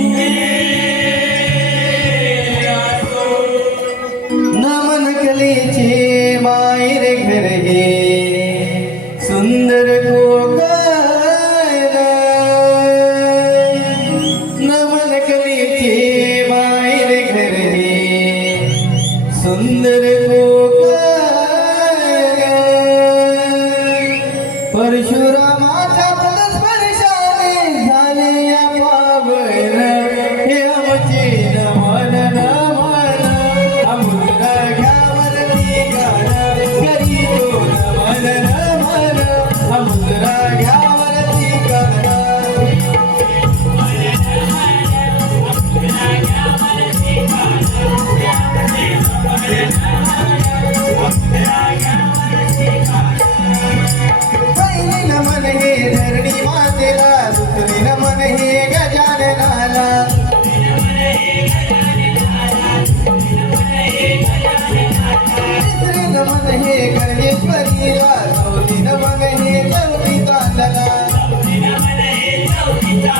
Amen. Kita